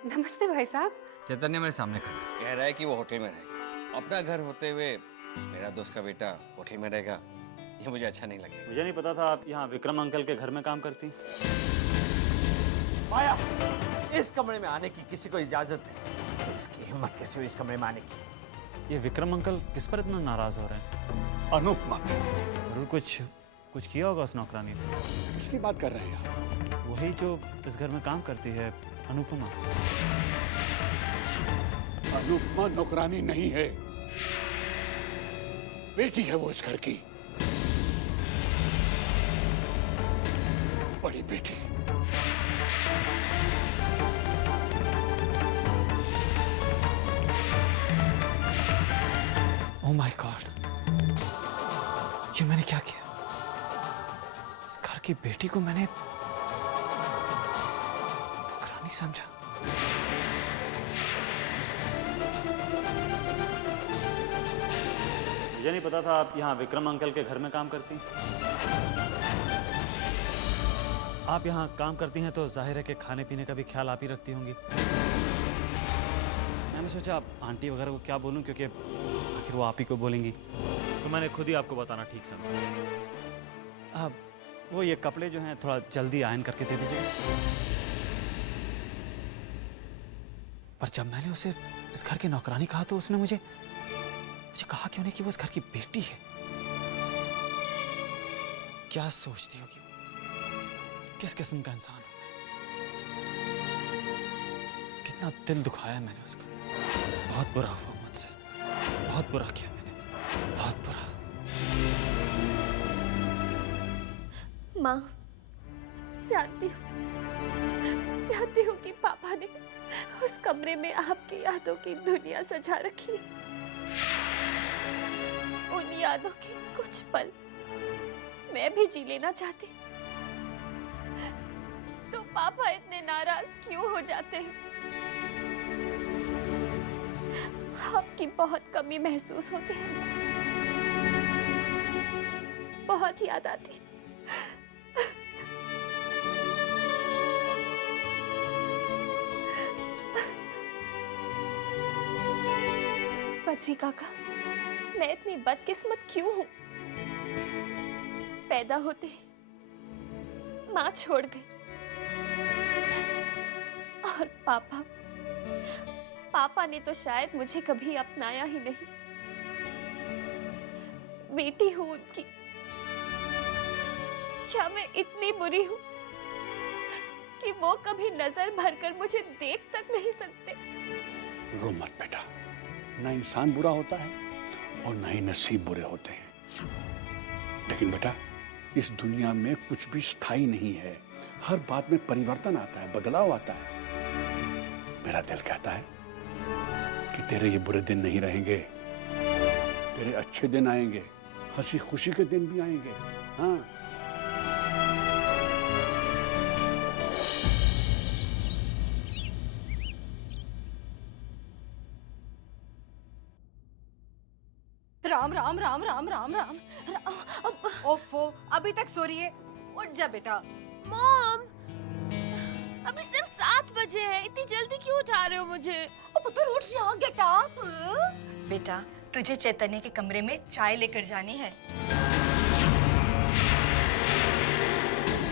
नमस्ते भाई साहब। चैतन्य मेरे सामने खड़ा है। कह रहा है कि वो होटल में रहेगा। अपना घर होते हुए मेरा दोस्त का बेटा होटल में रहेगा, ये मुझे अच्छा नहीं लगेगा। मुझे नहीं पता था आप यहाँ विक्रम अंकल के घर में काम करती। माया, इस कमरे में आने की किसी को इजाजत नहीं। इसकी हिम्मत कैसे हुई इस कमरे में आने की? ये विक्रम अंकल किस पर इतना नाराज हो रहे हैं? अनुपमा जरूर कुछ किया होगा उस नौकरानी ने। किसकी बात कर रहे हैं आप? वही जो इस घर में काम करती है, अनुपमा। अनुपमा नौकरानी नहीं है, बेटी है वो इस घर की, बड़ी बेटी। ओह माय गॉड, ये मैंने क्या किया? इस घर की बेटी को मैंने नौकरानी समझा। मुझे नहीं पता था आप यहाँ विक्रम अंकल के घर में काम करती हैं। आप यहाँ काम करती हैं तो जाहिर है कि खाने पीने का भी ख्याल आप ही रखती होंगी। मैंने सोचा आप आंटी वगैरह को क्या बोलूं, क्योंकि आखिर वो आप ही को बोलेंगी, तो मैंने खुद ही आपको बताना ठीक समझा। आप वो ये कपड़े जो हैं थोड़ा जल्दी आयरन करके दे दीजिए। पर जब मैंने उसे इस घर की नौकरानी कहा तो उसने मुझे कहा क्यों नहीं कि वो इस घर की बेटी है। क्या सोचती होगी वो? किस किस्म का इंसान हूं मैं? कितना दिल दुखाया मैंने उसका। बहुत बुरा हुआ मुझसे, बहुत बुरा किया मैंने, बहुत बुरा। माँ, जानती हूँ कि पापा ने उस कमरे में आपकी यादों की दुनिया सजा रखी है। उन यादों के कुछ पल मैं भी जी लेना चाहती, तो पापा इतने नाराज क्यों हो जाते हैं? आपकी बहुत कमी महसूस होती है, बहुत याद आती। बद्री काका, मैं इतनी बदकिस्मत क्यों हूं? पैदा होते ही माँ छोड़ गई और पापा ने तो शायद मुझे कभी अपनाया ही नहीं। बेटी हूं उनकी। क्या मैं इतनी बुरी हूं कि वो कभी नजर भरकर मुझे देख तक नहीं सकते? रो मत बेटा, ना इंसान बुरा होता है और ना ही नसीब बुरे होते हैं। लेकिन बेटा, इस दुनिया में कुछ भी स्थायी नहीं है। हर बात में परिवर्तन आता है, बदलाव आता है। मेरा दिल कहता है कि तेरे ये बुरे दिन नहीं रहेंगे, तेरे अच्छे दिन आएंगे, हंसी खुशी के दिन भी आएंगे। हाँ, राम राम राम राम राम राम। ओफो, अभी तक सो रही है? उठ जा बेटा। मॉम, अभी सिर्फ 7 बजे हैं, इतनी जल्दी क्यों उठा रहे हो मुझे? पुत्र उठ जा, गेट अप। बेटा, तुझे चैतन्य के कमरे में चाय लेकर जानी है।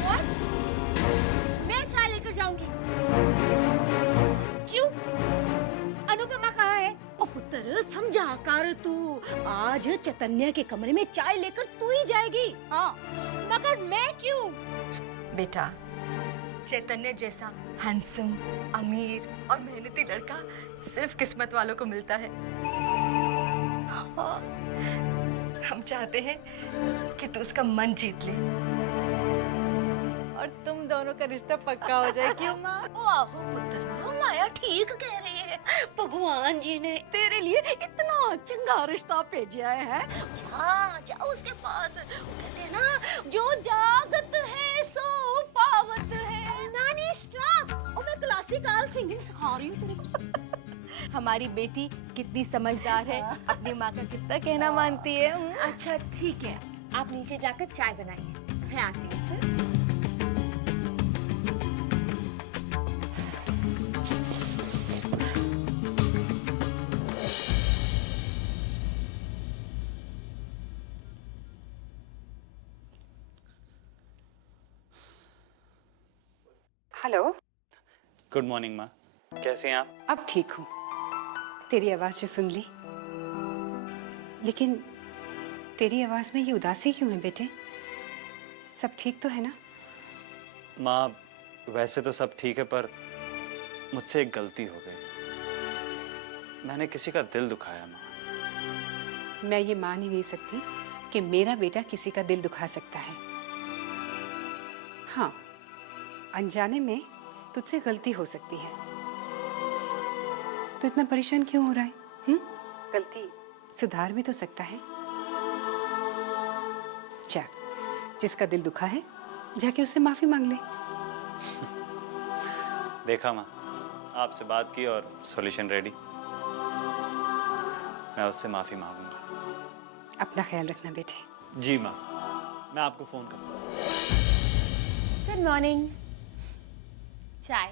What? मैं चाय लेकर जाऊंगी? क्यों? अनुपमा कहाँ है? ओ पुत्र, समझा कर तू। आज चैतन्य के कमरे में चाय लेकर तू ही जाएगी। हाँ, मगर मैं क्यों? बेटा, चैतन्य जैसा हैंडसम, अमीर और मेहनती लड़का सिर्फ किस्मत वालों को मिलता है। हाँ, हम चाहते हैं कि तू उसका मन जीत ले और तुम दोनों का रिश्ता पक्का हो जाए। क्यों माँ? आहो पुत्र, माया ठीक कह रही है। भगवान जी ने तेरे लिए इतना चंगा रिश्ता भेजा है। जा उसके पास। कहते हैं ना, जो जागत है सो पावत है। नानी स्टॉप। और मैं क्लासिकल सिंगिंग सिखा रही हूँ तेरे को। हमारी बेटी कितनी समझदार है, अपनी माँ का कितना कहना मानती है। अच्छा ठीक है, आप नीचे जाकर चाय बनाइए, मैं आती हूँ। हेलो। गुड मॉर्निंग माँ, कैसे हैं आप? अब ठीक हूँ। तेरी आवाज़ जो सुन ली, लेकिन तेरी आवाज़ में ये उदासी क्यों है बेटे? सब ठीक तो है ना? माँ, वैसे तो सब ठीक है, पर मुझसे एक गलती हो गई। मैंने किसी का दिल दुखाया माँ। मैं ये मान ही नहीं सकती कि मेरा बेटा किसी का दिल दुखा सकता है। हाँ, अनजाने में तुझसे गलती हो सकती है। तो इतना परेशान क्यों हो रहा है? गलती सुधार भी तो सकता है। जा, जिसका दिल दुखा है जाके उससे माफी मांग ले। देखा माँ, आपसे बात की और सॉल्यूशन रेडी। मैं उससे माफी मांगूंगा। अपना ख्याल रखना बेटे। जी माँ, मैं आपको फोन करता हूँ। Good morning. चाय।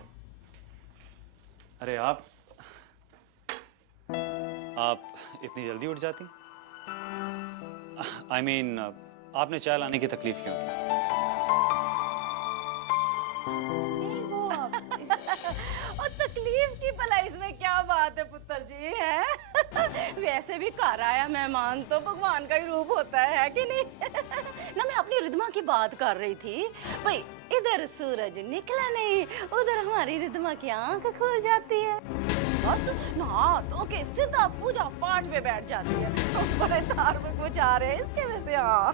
अरे आप इतनी जल्दी उठ जाती? I mean, आपने चाय लाने की तकलीफ क्यों की? नहीं वो और तकलीफ की भला इसमें क्या बात है पुत्र जी है? वैसे भी घर आया मेहमान तो भगवान का ही रूप होता है कि नहीं? ना मैं अपनी रिद्धमा की बात कर रही थी भाई, इधर सूरज निकला नहीं, उधर हमारी रिद्धमा की आंख खुल जाती है, बस नहा धो के सीधा पूजा पाठ में बैठ जाती है। बड़े धार्मिक विचार है इसके वैसे। हाँ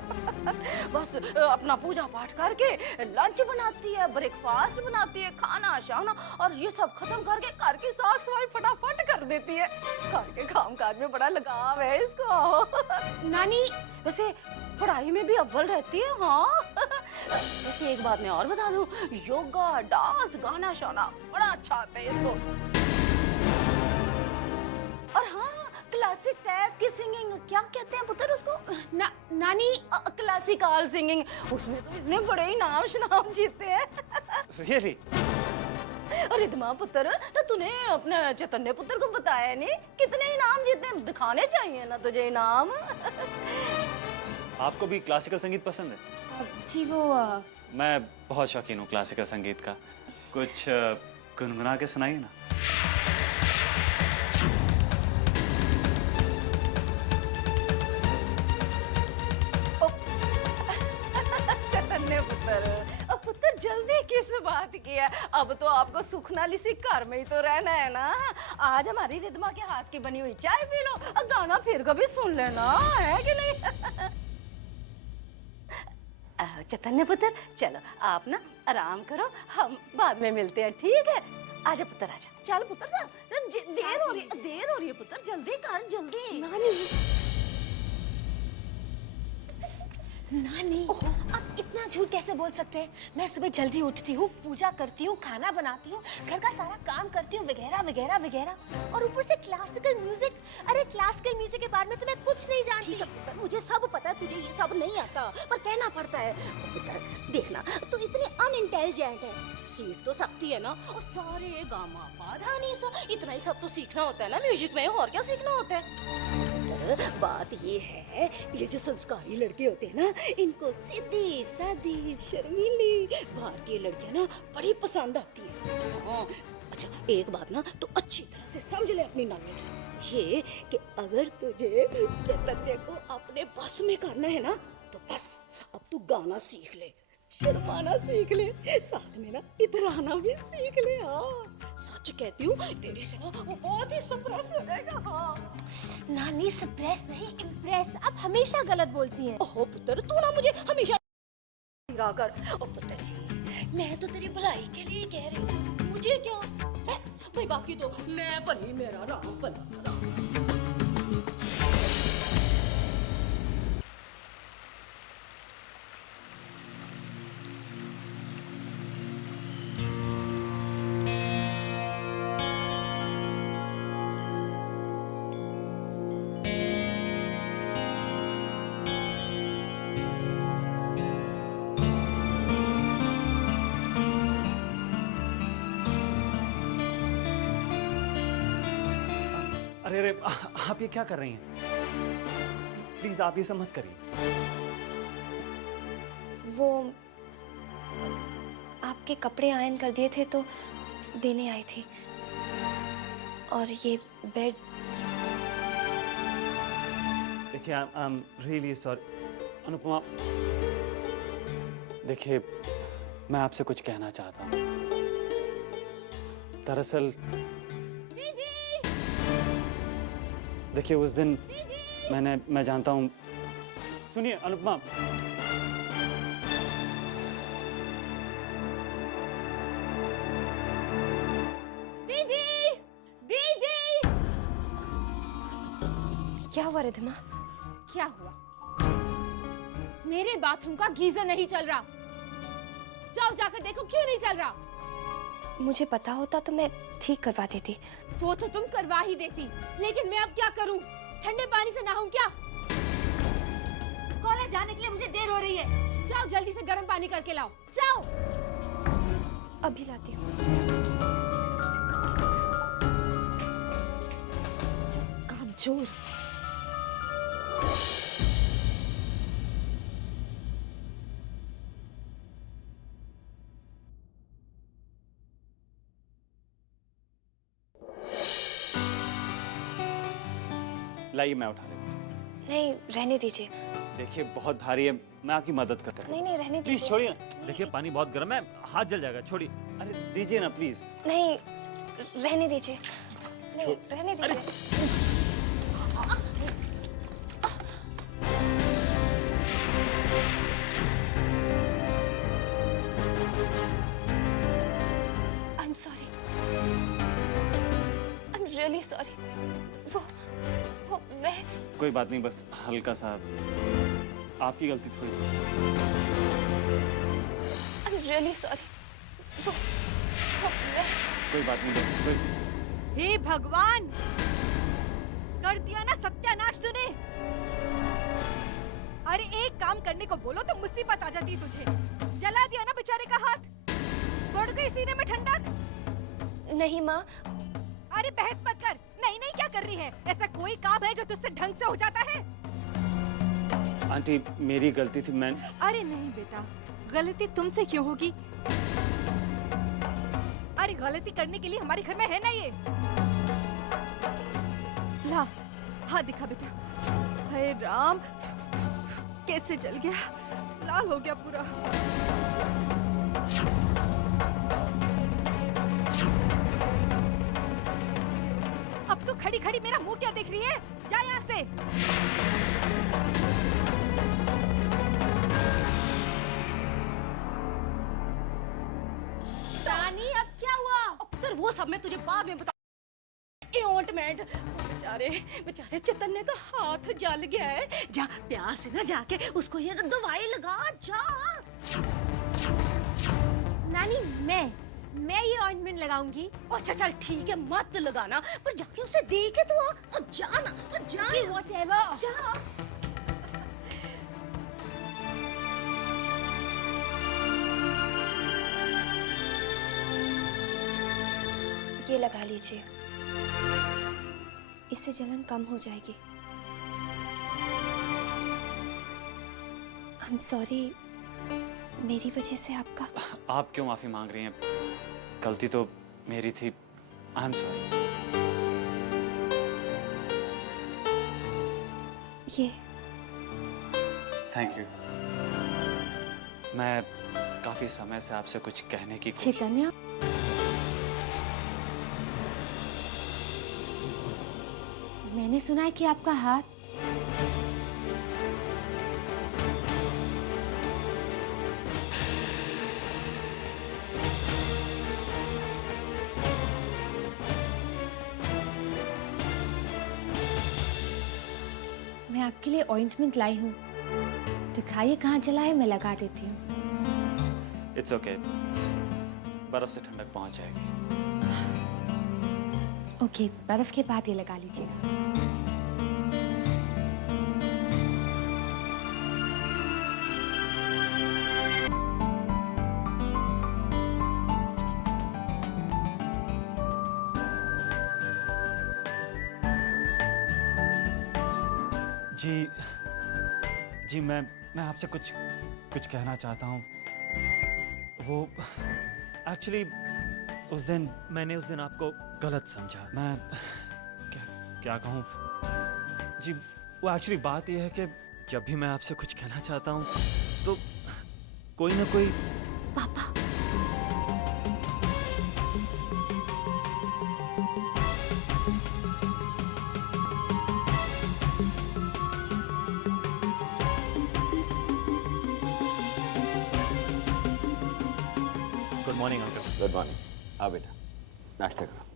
बस अपना पूजा पाठ करके लंच बनाती है, ब्रेकफास्ट बनाती है, खाना शाना, और ये सब खत्म करके घर की साफ सफाई फटाफट कर देती है। घर के काम काज में बड़ा लगाव है इसको। नानी वैसे पढ़ाई में भी अव्वल रहती है। हाँ वैसे एक बात मैं और बता दूं, योगा डांस गाना शाना बड़ा अच्छा आता है इसको। और हाँ, क्लासिक टाइप की सिंगिंग, क्या कहते हैं पुत्र उसको? नानी क्लासिकल सिंगिंग, उसमें तो इसने बड़े ही नाम शनाम जीते हैं। Really? अरे दिमाग पुत्र, ना तूने अपने चैतन्य पुत्र को बताया नहीं कितने इनाम जीते हैं? दिखाने चाहिए ना तुझे इनाम। आपको भी क्लासिकल संगीत पसंद है? जी वो मैं बहुत शौकीन हूँ क्लासिकल संगीत का। कुछ गुनगुना के सुनाइए ना। चैतन्य पुत्र, अब पुत्र जल्दी किस बात की है? अब तो आपको सुखनाली सी घर में ही तो रहना है ना। आज हमारी रिद्धमा के हाथ की बनी हुई चाय पी लो और गाना फिर कभी सुन लेना, है कि नहीं? चैतन्य पुत्र चलो आप ना आराम करो, हम बाद में मिलते हैं, ठीक है? आजा पुत्र आजा, चल पुत्र जा, देर हो रही है पुत्र, जल्दी कर जल्दी। नानी आप इतना झूठ कैसे बोल सकते हैं? मैं सुबह जल्दी उठती हूँ, पूजा करती हूँ, खाना बनाती हूँ, घर का सारा काम करती हूँ, वगैरह वगैरह वगैरह, और ऊपर से क्लासिकल म्यूजिक। अरे क्लासिकल म्यूजिक के बारे में तो मैं कुछ नहीं जानती। पुत्र मुझे सब पता है, तुझे ये सब नहीं आता पर कहना पड़ता है। पुत्र देखना, तू इतनी अनइंटेलिजेंट है, सीख तो सकती है ना, और सारे गामा पाधा नहीं सा, इतना ही सब तो सीखना होता है ना म्यूजिक में, और क्या सीखना होता है? बात ये है, ये जो संस्कारी लड़के होते हैं ना, इनको सीधी सादी शर्मीली भारतीय लड़कियां ना बड़ी पसंद आती है। हाँ अच्छा, एक बात ना तो अच्छी तरह से समझ ले अपनी नानी की, ये कि अगर तुझे चैतन्य को अपने बस में करना है ना, तो बस अब तू गाना सीख ले, शर्माना सीख ले, साथ में ना इतराना भी सीख ले। हाँ सच कहती हूँ, तेरी से ना वो बहुत ही सरप्राइज हो जाएगा। हाँ नानी सरप्राइज नहीं, इम्प्रेस। आप हमेशा गलत बोलती हैं। ओहो पुत्र, तू ना मुझे हमेशा कर। ओ पुत्र जी, मैं तो तेरी भलाई के लिए कह रही हूँ, मुझे क्या है भाई, बाकी तो मैं भली मेरा राम भला राम। अरे अरे आप ये क्या कर रही हैं? प्लीज आप ये सब मत करिए। वो आपके कपड़े आयरन कर दिए थे तो देने आई थी। और ये बेड। देखिए I am really sorry Anupama. देखिए मैं आपसे कुछ कहना चाहता हूँ। दरअसल देखिए उस दिन मैं जानता हूँ। सुनिए अनुपमा। दीदी, दीदी। क्या हुआ रिधिमा? क्या हुआ? मेरे बाथरूम का गीजर नहीं चल रहा। जाओ जाकर देखो क्यों नहीं चल रहा। मुझे पता होता तो मैं ठीक करवा देती। वो तो तुम करवा ही देती, लेकिन मैं अब क्या करूं? ठंडे पानी से नहाऊं क्या? कॉलेज जाने के लिए मुझे देर हो रही है। जाओ जल्दी से गर्म पानी करके लाओ। जाओ। अभी लाती हूँ। कामचोर। लाइए मैं उठा लेता हूँ। नहीं रहने दीजिए। देखिए बहुत भारी है, मैं आपकी मदद करता हूँ। नहीं नहीं रहने प्लीज दीजिए। छोड़िए ना। देखिए पानी बहुत गर्म है, हाथ जल जाएगा। छोड़िए। अरे दीजिए ना प्लीज। नहीं रहने दीजिए। नहीं रहने दीजिए। I'm sorry. I'm really sorry. वो मैं। कोई बात नहीं, बस हल्का सा आपकी गलती थोड़ी। I'm really sorry. वो मैं। कोई बात नहीं, बस कोई। हे भगवान, कर दिया ना सत्यानाश तूने। अरे एक काम करने को बोलो तो मुसीबत आ जाती तुझे। जला दिया ना बेचारे का हाथ। बढ़ गई सीने में ठंडक। नहीं माँ। अरे बहस मत कर। नहीं नहीं क्या कर रही है? ऐसा कोई काम है जो तुझसे ढंग से हो जाता है? आंटी मेरी गलती थी। मैं। अरे नहीं बेटा, गलती तुमसे क्यों होगी? अरे गलती करने के लिए हमारे घर में है ना ये। ला हाथ दिखा बेटा। हे राम, कैसे जल गया, लाल हो गया पूरा। अब तो खड़ी खड़ी मेरा मुंह क्या देख रही है? जा यहाँ से। रानी अब क्या हुआ? फिर वो सब मैं तुझे बाद में बता। ऑइंटमेंट। बेचारे बेचारे चैतन्य का हाथ जल गया है। जा प्यार से ना जाके उसको ये दवाई लगा। जा। नानी मैं ये ऑइंटमेंट लगाऊंगी। अच्छा चल ठीक है, मत लगाना, पर जाके उसे देखे तो आ। और जाना और जा। Whatever. जा। ये लगा लीजिए, इससे जलन कम हो जाएगी। I'm sorry, मेरी वजह से आपका। आप क्यों माफी मांग रही हैं? गलती तो मेरी थी। I am sorry. ये थैंक यू। मैं काफी समय से आपसे कुछ कहने की कोशिश। चैतन्य, मैंने सुना है कि आपका हाथ। मैं आपके लिए ऑइंटमेंट लाई हूँ, दिखाइए कहाँ जला है, मैं लगा देती हूँ। इट्स ओके, बर्फ से ठंडक पहुंच जाएगी। ओके, बर्फ के बाद ये लगा लीजिएगा। जी मैं आपसे कुछ कहना चाहता हूँ। वो एक्चुअली उस दिन मैंने उस दिन आपको गलत समझा। मैं क्या क्या कहूँ जी, वो एक्चुअली बात यह है कि जब भी मैं आपसे कुछ कहना चाहता हूँ तो कोई ना कोई पापा good morning uncle. Good morning. आओ बेटा, नाश्ता करो।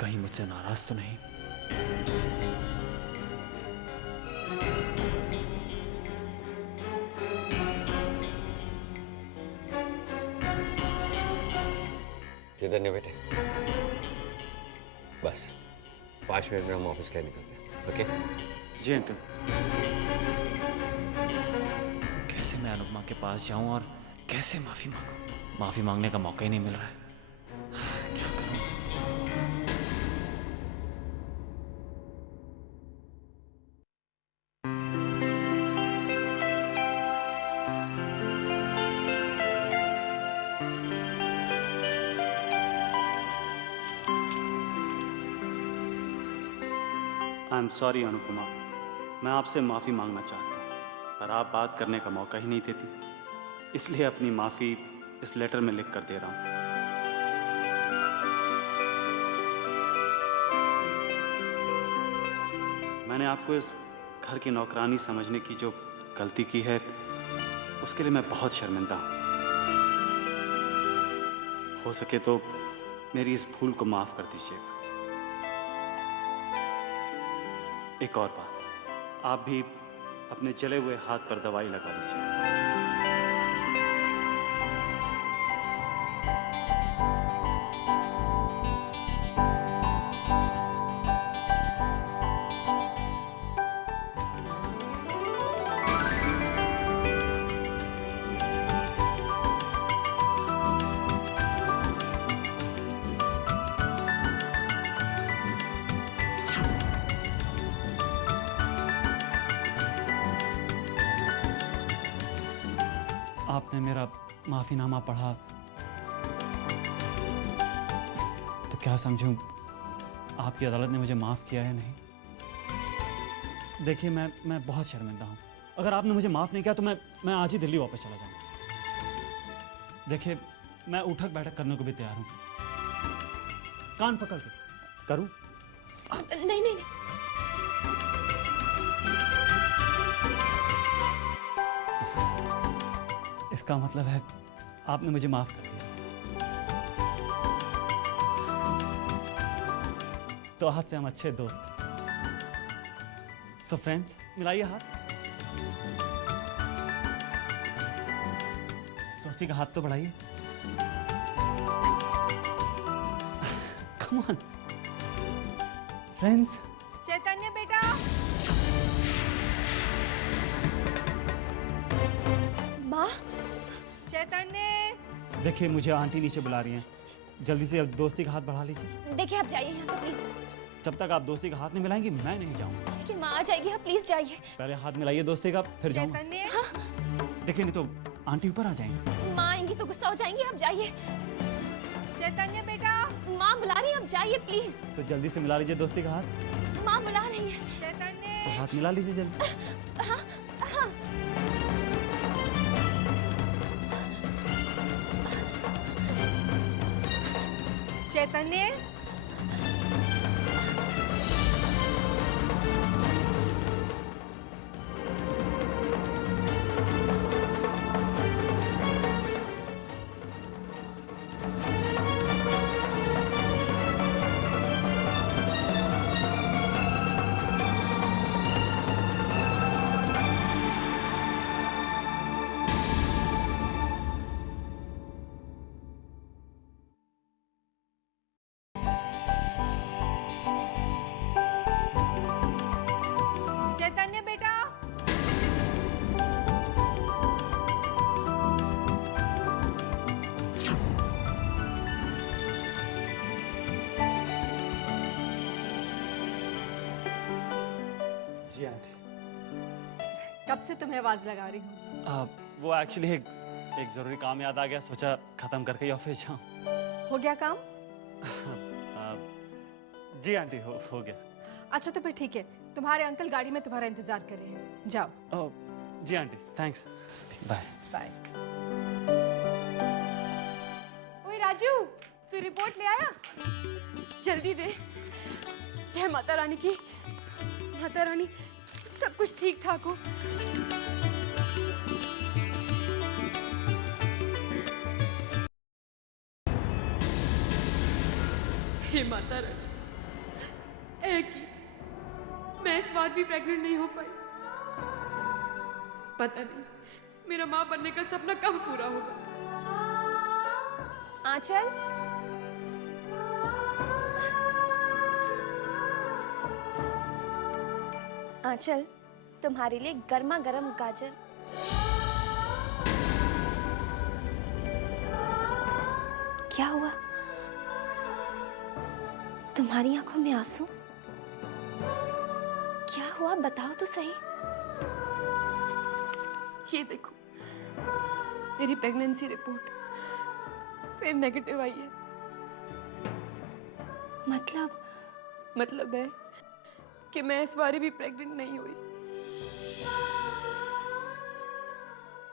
कहीं मुझसे नाराज तो नहीं? चैतन्य बेटे, बस 5 मिनट में हम ऑफिस के लिए निकलते हैं। ओके? जी अंकल। कैसे मैं अनुपमा के पास जाऊं और कैसे माफी मांगूं? माफी मांगने का मौका ही नहीं मिल रहा है। क्या करूं? आई एम सॉरी अनुपमा, मैं आपसे माफ़ी मांगना चाहता हूँ पर आप बात करने का मौका ही नहीं देती, इसलिए अपनी माफ़ी इस लेटर में लिख कर दे रहा हूँ। मैंने आपको इस घर की नौकरानी समझने की जो गलती की है उसके लिए मैं बहुत शर्मिंदा हूँ। हो सके तो मेरी इस भूल को माफ़ कर दीजिएगा। एक और बात, आप भी अपने जले हुए हाथ पर दवाई लगा लीजिए। आपने मेरा माफ़ीनामा पढ़ा तो क्या समझूं आपकी अदालत ने मुझे माफ़ किया है नहीं? देखिए मैं बहुत शर्मिंदा हूं। अगर आपने मुझे माफ़ नहीं किया तो मैं आज ही दिल्ली वापस चला जाऊंगा। देखिए मैं उठक बैठक करने को भी तैयार हूं। कान पकड़ के करूं? नहीं नहीं नहीं। इसका मतलब है आपने मुझे माफ कर दिया। तो आज से हम अच्छे दोस्त हैं। सो फ्रेंड्स, मिलाइए हाथ। दोस्ती का हाथ तो बढ़ाइए। Come on friends. चैतन्य बेटा, माँ, चैतन्य। देखिए मुझे आंटी नीचे बुला रही हैं, जल्दी से अब दोस्ती का हाथ बढ़ा लीजिए। देखिए आप जाइए यहाँ से प्लीज। जब तक आप दोस्ती का हाथ नहीं मिलाएंगी मैं नहीं जाऊंगा। देखिए माँ आ जाएगी, आप प्लीज जाइए। पहले हाथ मिलाइए दोस्ती का, फिर जाऊंगा। चैतन्य, देखिए नहीं तो आंटी ऊपर आ जाएंगी। माँ आएंगी तो गुस्सा हो जाएंगी, आप जाइए। चैतन्य बेटा, माँ बुला रही है, आप जाइए प्लीज। तो जल्दी से मिला लीजिए दोस्ती का हाथ। माँ बुला रही है। चैतन्य। तो हाथ मिला लीजिए जल्दी। चैतन्य, जी आंटी। कब से तुम्हें आवाज लगा रही हूँ। वो एक्चुअली एक ज़रूरी काम याद आ गया, सोचा ख़त्म करके ही ऑफिस जाऊँ। हो गया काम? जी आंटी, हो गया। अच्छा तो फिर ठीक है, तुम्हारे अंकल गाड़ी में तुम्हारा इंतजार कर रहे हैं, जाओ। जी आंटी, थैंक्स, बाय। बाय। ओए राजू, तू रिपोर्ट ले आया? जल्दी दे। जय माता रानी की। माता रानी सब कुछ ठीक ठाक हो। हे माता रानी, की मैं इस बार भी प्रेग्नेंट नहीं हो पाई। पता नहीं मेरा माँ बनने का सपना कब पूरा होगा। आंचल, आंचल, तुम्हारे लिए गर्मा गर्म गाजर। क्या हुआ? तुम्हारी आंखों में आंसू? क्या हुआ, बताओ तो सही। ये देखो, मेरी प्रेगनेंसी रिपोर्ट फिर नेगेटिव आई है। मतलब है कि मैं इस बार भी प्रेग्नेंट नहीं हुई।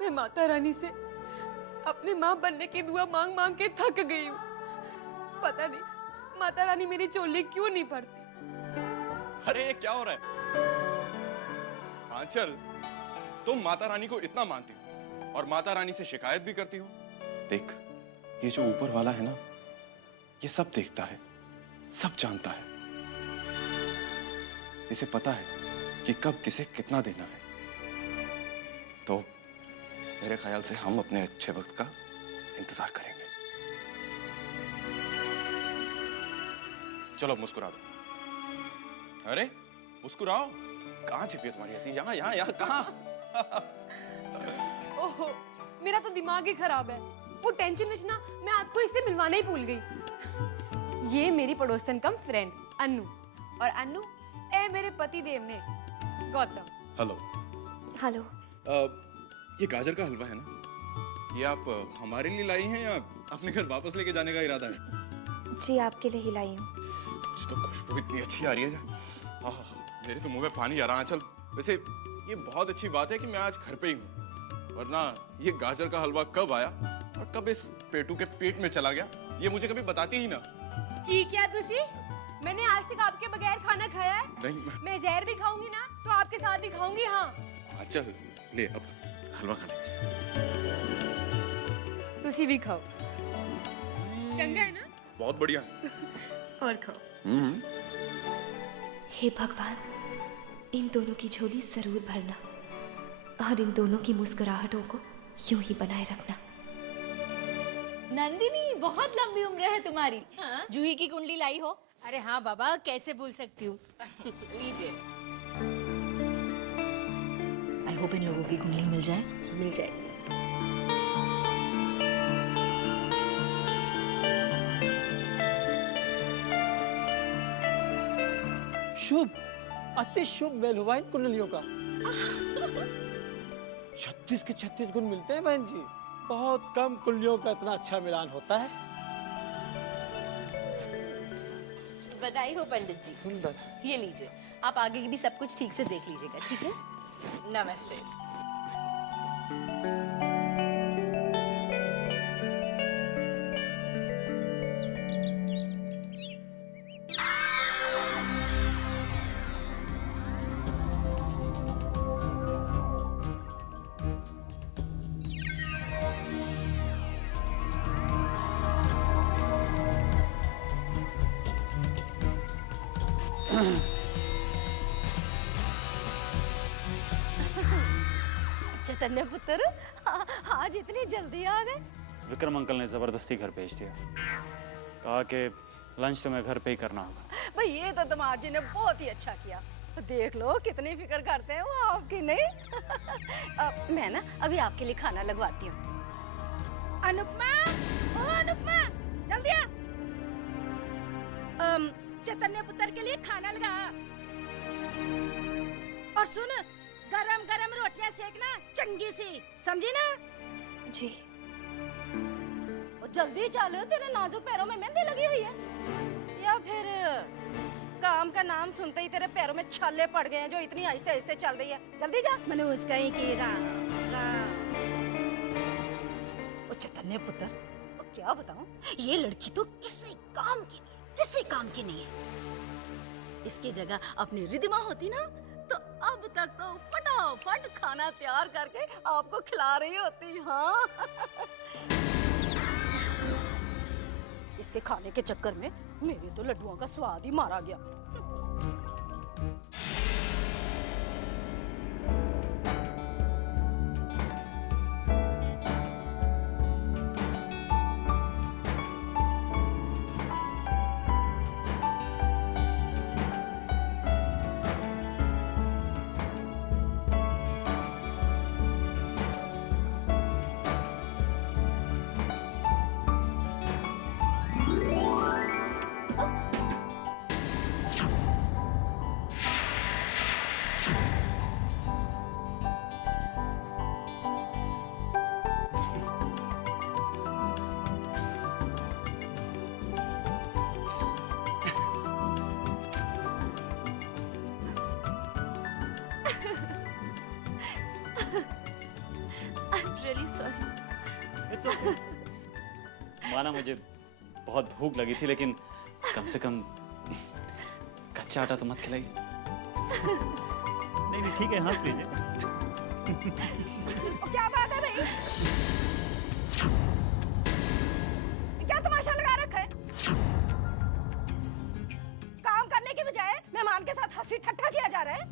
मैं माता रानी से अपने माँ बनने की दुआ मांग मांग के थक गई हूँ। पता नहीं माता रानी मेरी चोली क्यों नहीं भरती। अरे ये क्या हो रहा है? आंचल, तुम माता रानी को इतना मानती हो और माता रानी से शिकायत भी करती हो। देख, ये जो ऊपर वाला है ना, ये सब देखता है, सब जानता है। इसे पता है कि कब किसे कितना देना है। तो मेरे ख्याल से हम अपने अच्छे वक्त का इंतजार करेंगे। चलो मुस्कुरा दो। अरे मुस्कुराओ। कहाँ छिपी है तुम्हारी हंसी? यहाँ यहाँ यहाँ कहाँ? ओहो, मेरा तो दिमाग ही खराब है। वो टेंशन में ना मैं आपको इससे मिलवाना ही भूल गई। ये मेरी पड़ोसन कम फ्रेंड अन्नू, और अन्नू मेरे पति देव ने गौतम। हेलो। हेलो। ये गाजर का हलवा है ना? ये आप हमारे लिए लाई हैं या अपने घर वापस लेके जाने का इरादा है? जी आपके लिए ही लाई हूँ। मुझे तो खुशबू इतनी अच्छी आ रही है। मेरे तो मुंह में पानी आ रहा है। चल, वैसे ये बहुत अच्छी बात है कि मैं आज घर पे ही हूँ, वरना ये गाजर का हलवा कब आया और कब इस पेटू के पेट में चला गया, ये मुझे कभी बताती ही ना। की क्या तुसी? मैंने आज तक आपके बगैर खाना खाया है? नहीं। मैं जहर भी खाऊंगी ना तो आपके साथ भी खाऊंगी। हाँ चल ले, अब हलवा खा ले। तुसी भी खाओ। चंगा है ना? बहुत बढ़िया। और खाओ। हे भगवान, इन दोनों की झोली जरूर भरना और इन दोनों की मुस्कुराहटों को यूं ही बनाए रखना। नंदिनी, बहुत लंबी उम्र है तुम्हारी। जूही की कुंडली लाई हो? अरे हाँ बाबा, कैसे भूल सकती हूँ। लीजिए। आई होप इन लोगों की कुंडली मिल जाए। मिल जाए। शुभ, अति शुभ मेल हुआ इन कुंडलियों का। 36 के 36 गुण मिलते हैं बहन जी। बहुत कम कुंडलियों का इतना अच्छा मिलान होता है। बधाई हो पंडित जी। सुंदर। ये लीजिए, आप आगे की भी सब कुछ ठीक से देख लीजिएगा, ठीक है? नमस्ते। चैतन्य पुत्र, आज इतनी जल्दी आ गए? विक्रम अंकल ने जबरदस्ती घर भेज दिया। कहा कि लंच तुम्हें घर पे ही करना होगा। भाई ये तो दामाद जी ने बहुत ही अच्छा किया। देख लो कितनी फिक्र करते हैं वो आपकी। नहीं मैं ना अभी आपके लिए खाना लगवाती हूँ। अनुपमा, ओ अनुपमा, जल्दी आ। चैतन्य पुत्र के लिए खाना लगा। और सुन, गरम गरम रोटियां सेकना चंगी सी, समझी ना? जी। और जल्दी चल, तेरे नाजुक पैरों में मेहंदी लगी हुई है। या फिर काम का नाम सुनते ही तेरे पैरों में छाले पड़ गए हैं जो इतनी आहिस्ते आहिस्ते चल रही है। जल्दी जा। मैंने उसका ही की राम। ओ चैतन्य पुत्र, ओ क्या बताऊं, ये लड़की तो किसी काम की नहीं है, किसी काम की नहीं है। इसकी जगह अपनी रिद्धिमा होती ना तो अब तक तो फटाफट खाना तैयार करके आपको खिला रही होती। हाँ इसके खाने के चक्कर में मेरे तो लड्डुओं का स्वाद ही मारा गया। Really sorry. It's okay. माना मुझे बहुत भूख लगी थी, लेकिन कम से कम कच्चा आटा तो मत खिलाइए। नहीं नहीं ठीक है, हंस लीजिए। क्या बात है भाई? क्या तमाशा लगा रखा है? काम करने की बजाय मेहमान के साथ हंसी ठट्ठा किया जा रहा है।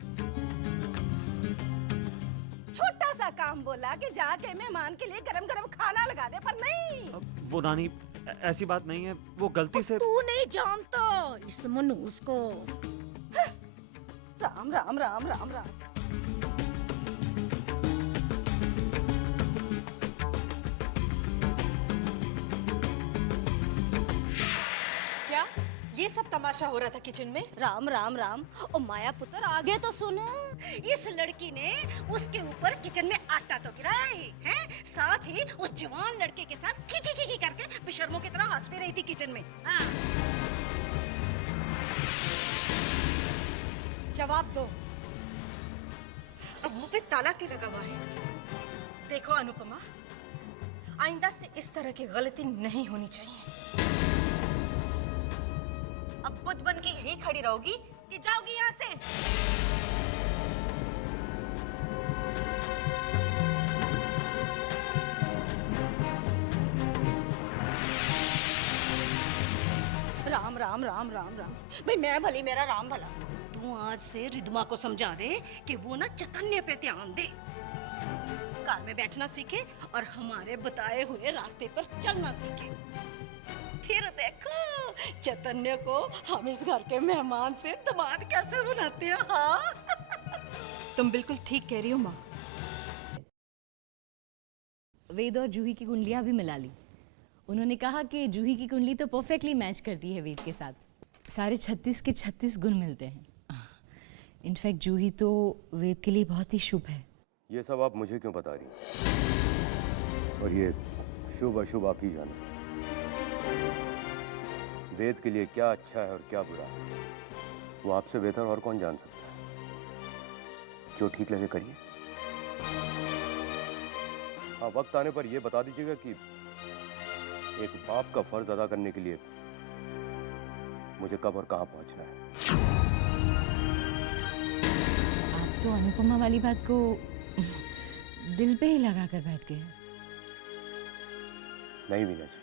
छोटा सा काम बोला कि जाके मेहमान के लिए गरम गरम खाना लगा दे, पर नहीं। वो नानी, ऐसी बात नहीं है, वो गलती से। तू नहीं जानता इस मनूस को। राम राम राम राम राम। क्या ये सब तमाशा हो रहा था किचन में? राम राम राम। ओ माया पुत्र, आगे तो सुनो। इस लड़की ने उसके ऊपर किचन में आटा तो गिराया है, साथ ही उस जवान लड़के के साथ खी खी खी खी करके बेशर्मों की तरह हंस भी रही थी किचन में। हाँ। जवाब दो। अब मुंह पे ताला क्यों लगा हुआ है? देखो अनुपमा, आइंदा से इस तरह की गलती नहीं होनी चाहिए। अब बुद्ध बन के यही खड़ी रहोगी कि जाओगी यहाँ से? राम राम राम राम राम। भाई मैं भली मेरा राम भला। तू आज से रिद्धिमा को समझा दे कि वो ना चैतन्य पे ध्यान दे, कार में बैठना सीखे और हमारे बताए हुए रास्ते पर चलना सीखे। फिर देखो चैतन्य को हम इस घर के मेहमान से दामाद कैसे बनाते हैं। हाँ तुम बिल्कुल ठीक कह रही हो माँ। वेद और जूही की कुंडलियां भी मिला ली। उन्होंने कहा कि जूही की कुंडली तो परफेक्टली मैच करती है वेद के साथ। सारे 36 के 36 गुण मिलते हैं। इनफैक्ट जूही तो वेद के लिए बहुत ही शुभ है। ये सब आप मुझे क्यों बता रही हैं? और ये शुभ अशुभ आप ही जानो। वेद के लिए क्या अच्छा है और क्या बुरा, वो आपसे बेहतर और कौन जान सकता है। जो ठीक लगे करिए। हाँ, वक्त आने पर यह बता दीजिएगा कि एक बाप का फर्ज अदा करने के लिए मुझे कब और कहाँ पहुंचना है। आप तो अनुपमा वाली बात को दिल पे ही लगा कर बैठ गए। नहीं वीना जी,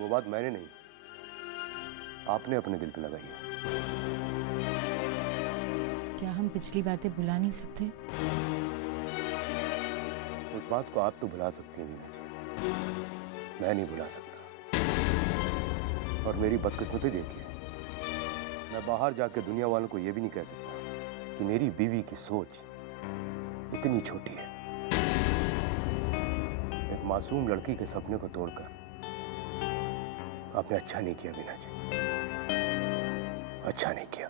वो बात मैंने नहीं, आपने अपने दिल पे लगाई है। क्या हम पिछली बातें भुला नहीं सकते? उस बात को आप तो भुला सकती हैं वीना जी, मैं नहीं भुला सकता। और मेरी बदकिस्मती देखिए, मैं बाहर जाके दुनिया वालों को यह भी नहीं कह सकता कि मेरी बीवी की सोच इतनी छोटी है। एक मासूम लड़की के सपने को तोड़कर आपने अच्छा नहीं किया वीना जी, अच्छा नहीं किया।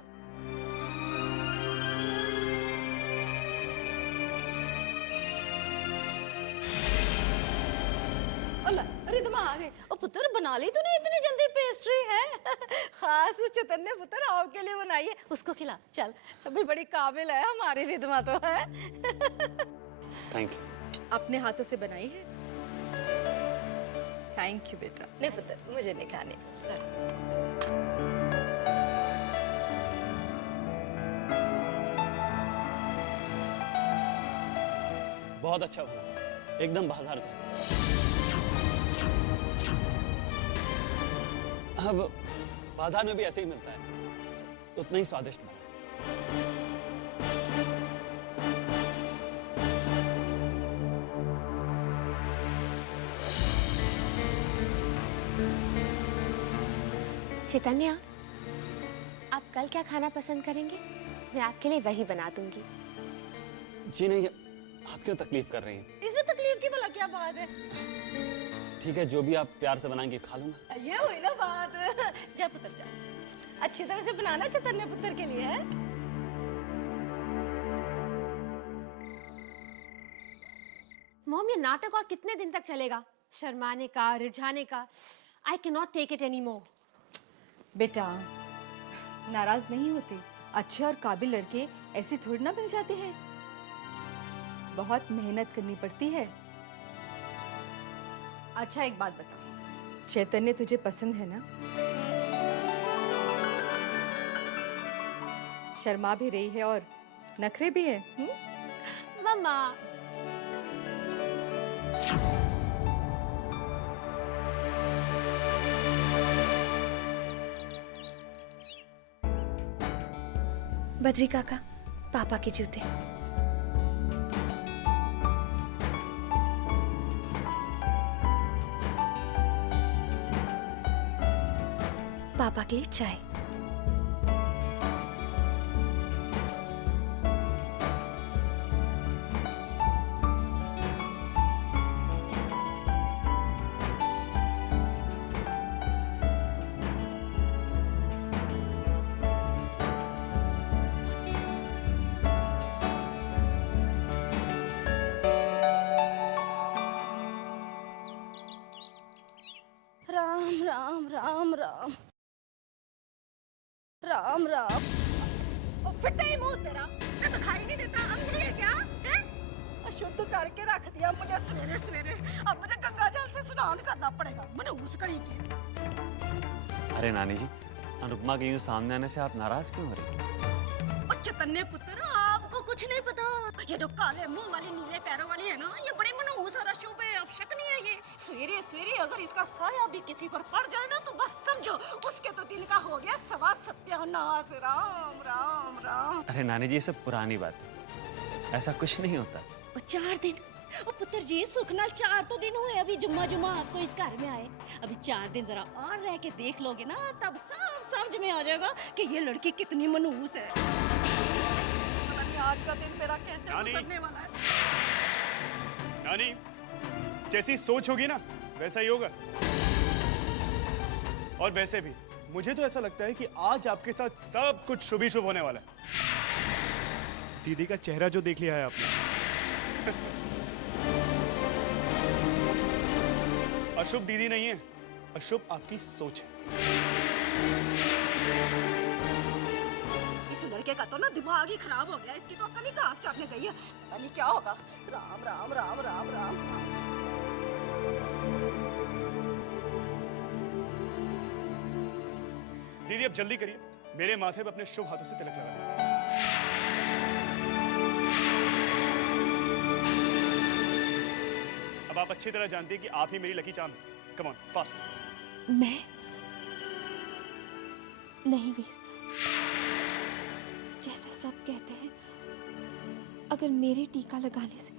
रिदम आ गए। ओ पुत्र बना ली तूने इतनी जल्दी पेस्ट्री है? खास चैतन्य पुत्र आपके लिए बनाई है, उसको खिला। चल अभी बड़ी काबिल है हमारी रिदमा तो है। Thank you. अपने हाथों से बनाई है। थैंक यू बेटा। नहीं पुत्र मुझे नहीं खाने। बहुत अच्छा बना, एकदम बाजार जैसा। अब बाजार में भी ऐसे ही मिलता है, उतना ही स्वादिष्ट बना। चैतन्य, आप कल क्या खाना पसंद करेंगे? मैं आपके लिए वही बना दूंगी। जी नहीं, आप क्यों तकलीफ कर रही हैं? इसमें तकलीफ की भला क्या बात है? ठीक है, जो भी आप प्यार से बनाएंगे खा लूंगा। ये हुई ना बात। जा पुत्र जा, अच्छी तरह से बनाना चैतन्य पुत्र के लिए है। मॉम, ये नाटक और कितने दिन तक चलेगा? शर्माने का, रिझाने का। I cannot take it anymore. बेटा नाराज नहीं होते, अच्छे और काबिल लड़के ऐसे थोड़ी ना मिल जाते हैं, बहुत मेहनत करनी पड़ती है। अच्छा एक बात बता, चैतन्य तुझे पसंद है ना? शर्मा भी रही है और नखरे भी है। मम्मा, बद्री काका, पापा के जूते। पापा के लिए चाय। राम राम राम राम राम राम। ओ फिटे ही मुंह तेरा, मैं तो खाई नहीं देता, अंधे है क्या? हैं? अशुद्ध करके रख दिया मुझे सवेरे सवेरे। अब मुझे गंगा जल से स्नान करना पड़ेगा। मनहूस कहीं की। अरे नानी जी, अनुपमा के यूं सामने आने से आप नाराज क्यों हो रही? ओ चैतन्य पुत्र, आपको कुछ नहीं पता। ये जो काले मुंह वाली नीले पैरों वाली है ना, ये बड़ी मनहूस और अशुभ है, अपशक नहीं है ये। सवेरे सवेरे अगर इसका साया भी किसी पर पड़ जाए ना, तो बस समझो उसके तो दिन का हो गया सवा सत्यानाश। राम राम राम। अरे नानी जी, ये सब पुरानी बात है, ऐसा कुछ नहीं होता। और 4 दिन, ओ पुत्र जी सुखना 4 तो दिन हुए अभी जुम्मा जुम्मा आपको इस घर में आए। अभी 4 दिन जरा और रह के देख लोगे ना, तब सब समझ में आ जाएगा कि ये लड़की कितनी मनहूस है। पता नहीं आज का दिन मेरा कैसे गुजरने वाला है। नानी, जैसी सोच होगी ना वैसा ही होगा। और वैसे भी मुझे तो ऐसा लगता है कि आज आपके साथ सब कुछ शुभ ही शुभ होने वाला है। दीदी का चेहरा जो देख लिया है आपने। अशुभ दीदी नहीं है, अशुभ आपकी सोच है। इस लड़के का तो ना दिमाग ही खराब हो गया, इसकी तो अक्ल ही घास चाटने गई है। पता नहीं क्या होगा। राम राम राम राम राम। दीदी अब जल्दी करिए, मेरे माथे पे अपने शुभ हाथों से तिलक लगा दीजिए। अब आप अच्छी तरह जानती हैं कि आप ही मेरी लकी चार्म हैं। Come on, fast. मैं नहीं वीर, जैसा सब कहते हैं, अगर मेरे टीका लगाने से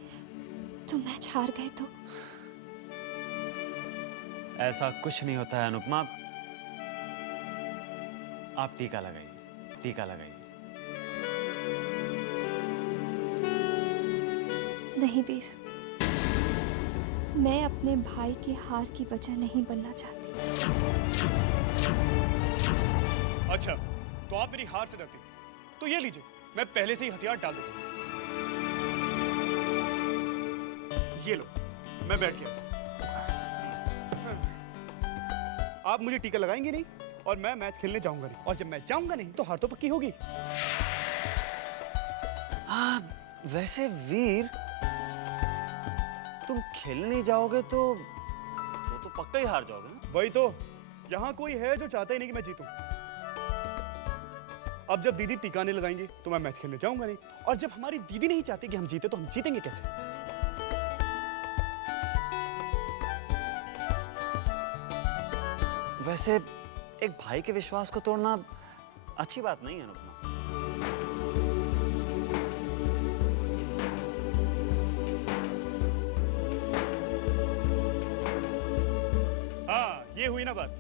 तुम मैच हार गए तो? ऐसा कुछ नहीं होता है अनुपमा, आप टीका लगाइए, टीका लगाइए। नहीं वीर, मैं अपने भाई के हार की वजह नहीं बनना चाहती। अच्छा, तो आप मेरी हार से डरती हैं? तो ये लीजिए, मैं पहले से ही हथियार डाल देता हूँ। ये लो, मैं बैठ गया। आप मुझे टीका लगाएंगे नहीं और मैं मैच खेलने जाऊंगा नहीं, और जब मैं जाऊंगा नहीं तो हार तो पक्की होगी। वैसे वीर, तुम खेलने नहीं जाओगे तो पक्का ही हार जाओगे ना? वही तो, यहाँ कोई है जो चाहता ही नहीं कि मैं जीतूं। अब जब दीदी टीका नहीं लगाएंगी तो मैं मैच खेलने जाऊंगा नहीं, और जब हमारी दीदी नहीं चाहती कि हम जीते तो हम जीतेंगे कैसे? वैसे एक भाई के विश्वास को तोड़ना अच्छी बात नहीं है अनुपमा। हाँ, ये हुई ना बात।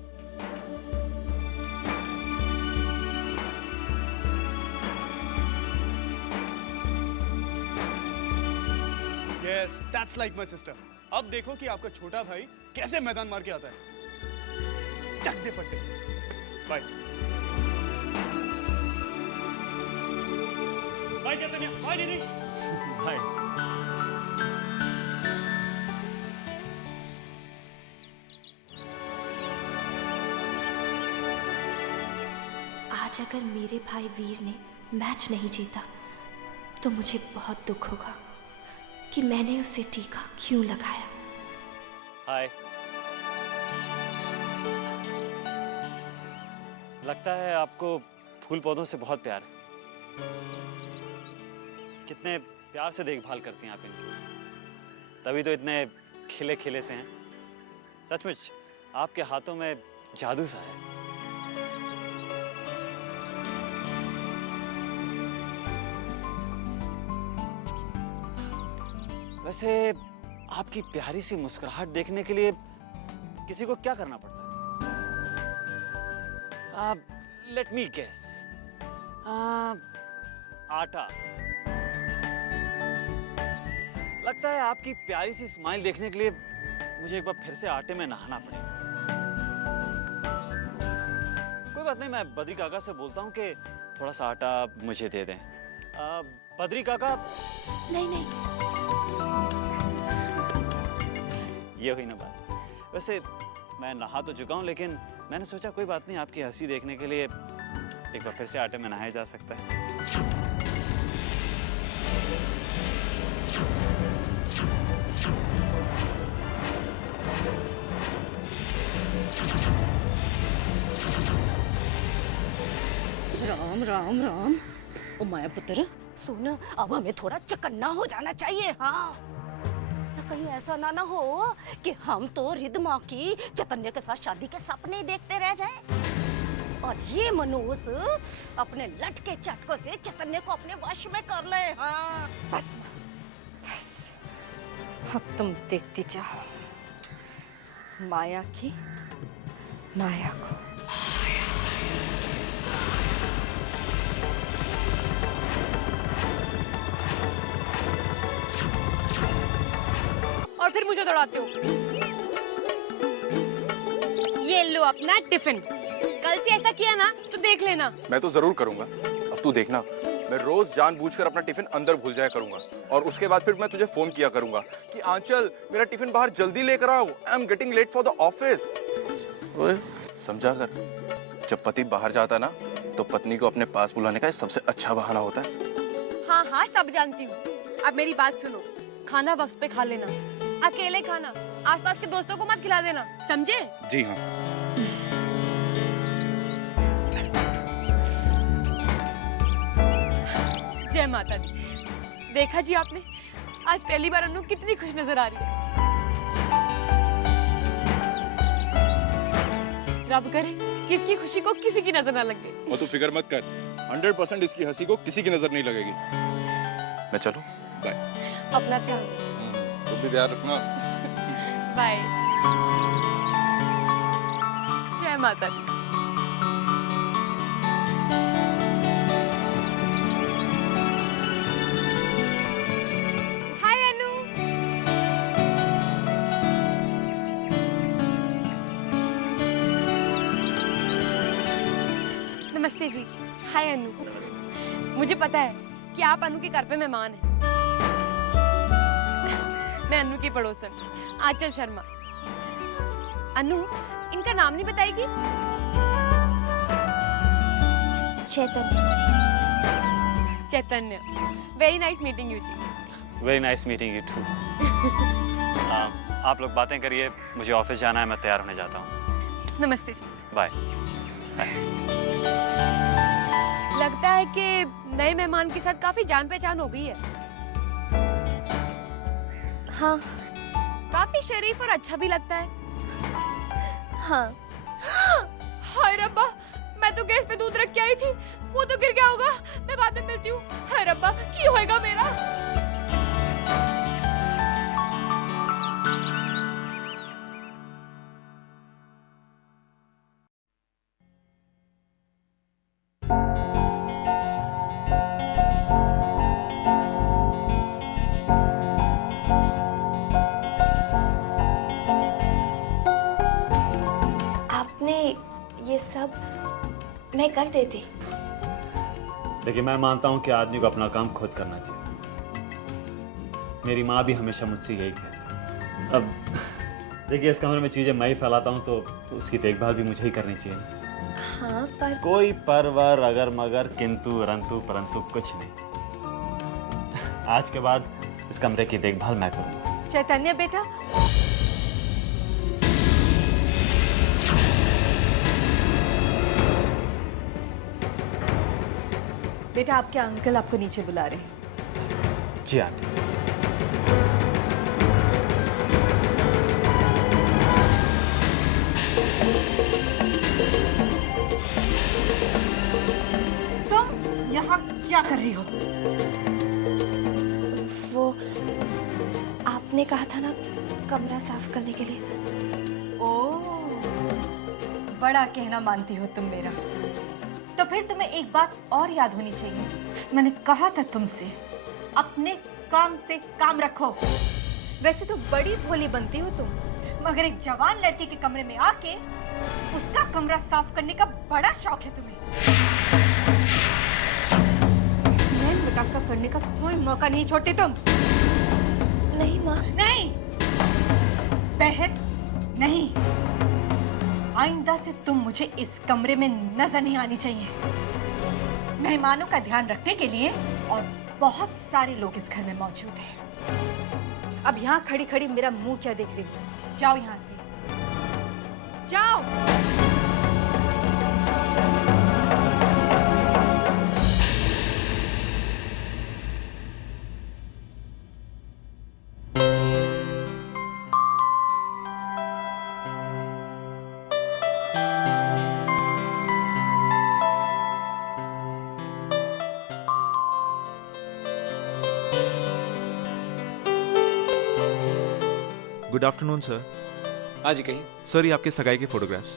Yes, that's like my sister. अब देखो कि आपका छोटा भाई कैसे मैदान मार के आता है। चक दे फट्टे। बाय। बाय चैतन्य, बाय दीदी। बाय। आज अगर मेरे भाई वीर ने मैच नहीं जीता तो मुझे बहुत दुख होगा कि मैंने उसे टीका क्यों लगाया। हाय। लगता है आपको फूल पौधों से बहुत प्यार है। कितने प्यार से देखभाल करती हैं आप इनकी, तभी तो इतने खिले खिले से हैं। सचमुच आपके हाथों में जादू सा है। वैसे आपकी प्यारी सी मुस्कुराहट देखने के लिए किसी को क्या करना पड़ता है? लेट मी गेस, आटा। लगता है आपकी प्यारी सी स्माइल देखने के लिए मुझे एक बार फिर से आटे में नहाना पड़ेगा। कोई बात नहीं, मैं बद्री काका से बोलता हूँ कि थोड़ा सा आटा मुझे दे दें। बद्री काका। नहीं नहीं, ये हुई ना बात। वैसे मैं नहा तो चुका हूँ, लेकिन मैंने सोचा कोई बात नहीं, आपकी हंसी देखने के लिए एक बार फिर से आटे में नहाया जा सकता है। राम राम राम। ओ माया पुत्र, सुन, अब हमें थोड़ा चकन्ना हो जाना चाहिए। हाँ, कहीं ऐसा ना हो कि हम तो रिद्धमा की चैतन्य के साथ शादी के सपने ही देखते रह जाएं, और ये मनुष्य अपने लटके चटकों से चैतन्य को अपने वश में कर ले। हाँ, बस बस, अब तुम देखती जाओ माया की माया को। और फिर मुझे दौड़ाते हो। ये लो अपना टिफिन। कल से ऐसा किया ना तो देख लेना। मैं तो जरूर करूंगा, अब तू देखना। मैं रोज जानबूझकर अपना टिफिन अंदर भूल जाया करूंगा, और उसके बाद फिर मैं तुझे फोन किया करूंगा कि आंचल मेरा टिफिन बाहर जल्दी लेकर आओ, I am getting late for the office. ओए समझा कर, जब पति बाहर जाता ना तो पत्नी को अपने पास बुलाने का सबसे अच्छा बहाना होता है। हाँ हाँ, सब जानती हूँ। अब मेरी बात सुनो, खाना वक्त पे खा लेना, अकेले खाना, आसपास के दोस्तों को मत खिला देना, समझे? जी हाँ। जय माता दी। देखा जी आपने, आज पहली बार अनु कितनी खुश नजर आ रही है। रब करे कि इसकी खुशी को किसी की नजर ना लगे। वो तो फिक्र मत कर, 100% इसकी हंसी को किसी की नजर नहीं लगेगी। मैं चलूं? बाय। अपना ध्यान। तुम भी ध्यान रखना। बाय। जय माता दी। हाय अनु। नमस्ते जी। हाय अनु। मुझे पता है कि आप अनु के घर पे मेहमान हैं। मैं अनु की पड़ोसन आंचल शर्मा। अनु, इनका नाम नहीं बताएगी? Chaitanya. Chaitanya, very nice meeting you जी। Very nice meeting you too. आप लोग बातें करिए, मुझे ऑफिस जाना है, मैं तैयार होने जाता हूँ। नमस्ते जी। बाय। लगता है कि नए मेहमान के साथ काफी जान पहचान हो गई है। हाँ, काफी शरीफ और अच्छा भी लगता है। हाँ। हाय रब्बा, मैं तो गैस पे दूध रख के आई थी, वो तो गिर गया होगा। मैं बाद में मिलती हूँ। हाय रब्बा, की होएगा मेरा? आपने ये सब मैं कर देती। देखिए, मैं मानता हूँ कि आदमी को अपना काम खुद करना चाहिए। मेरी माँ भी हमेशा मुझसे यही कहती। अब देखिए, इस कमरे में चीजें मैं ही फैलाता हूँ तो उसकी देखभाल भी मुझे ही करनी चाहिए। हाँ, पर कोई परवर अगर मगर किंतु रंतु परंतु कुछ नहीं। आज के बाद इस कमरे की देखभाल मैं करूँगा। चैतन्य बेटा, बेटा आपके अंकल आपको नीचे बुला रहे हैं। जी आंटी। तुम यहाँ क्या कर रही हो? वो आपने कहा था ना कमरा साफ करने के लिए। ओह, बड़ा कहना मानती हो तुम मेरा। तो फिर तुम्हें एक बात और याद होनी चाहिए। मैंने कहा था तुमसे अपने काम से काम रखो। वैसे तो बड़ी भोली बनती हो तुम, मगर एक जवान लड़के के कमरे में आके उसका कमरा साफ करने का बड़ा शौक है तुम्हें। नैन मटाका करने का कोई मौका नहीं छोड़ते तुम। नहीं माँ। नहीं, बहस नहीं। आइंदा से तुम मुझे इस कमरे में नजर नहीं आनी चाहिए। मेहमानों का ध्यान रखने के लिए और बहुत सारे लोग इस घर में मौजूद हैं। अब यहाँ खड़ी खड़ी मेरा मुंह क्या देख रही हो? जाओ यहाँ से, जाओ। Good afternoon sir. हाँ जी, कहिए। सर, ये आपके सगाई के फोटोग्राफ्स।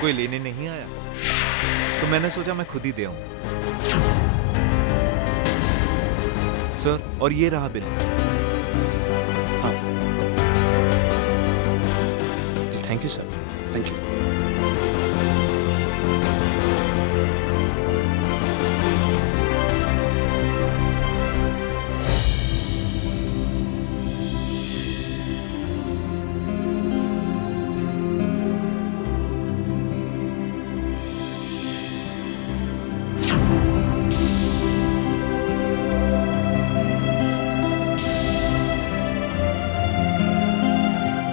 कोई लेने नहीं आया तो मैंने सोचा मैं खुद ही दे आऊं। सर, और ये रहा बिल। हाँ, thank you sir. Thank you.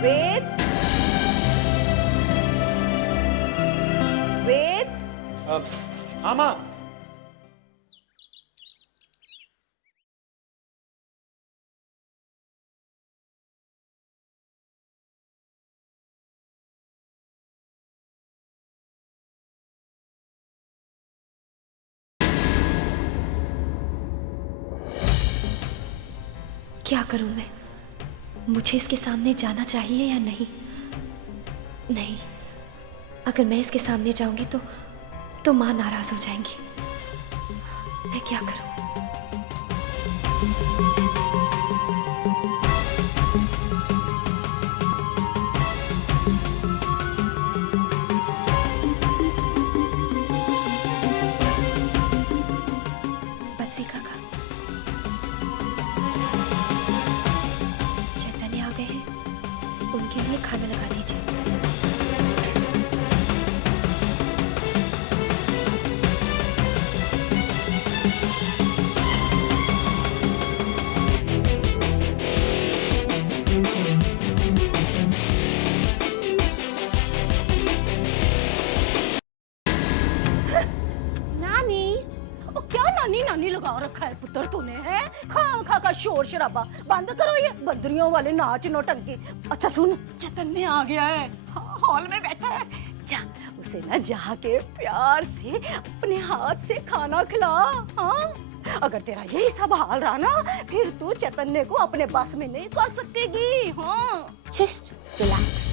Ved, Ved. हाँ माँ। क्या करूं मैं? मुझे इसके सामने जाना चाहिए या नहीं? नहीं, अगर मैं इसके सामने जाऊंगी तो माँ नाराज हो जाएंगी। मैं क्या करूं? बद्रिका का चैतन्य आ गए हैं। लगा रखा है पुत्र तूने, है? खा का शोर शराबा बंद करो, ये बंदरियों वाले नाच नौटंकी। अच्छा सुन, चैतन्य आ गया है, हॉल में बैठा है। जा उसे ना जाके प्यार से अपने हाथ से खाना खिला। हाँ, अगर तेरा यही सब हाल रहा ना, फिर तू चैतन्य को अपने बस में नहीं कर सकेगी। हाँ, जस्ट रिलैक्स।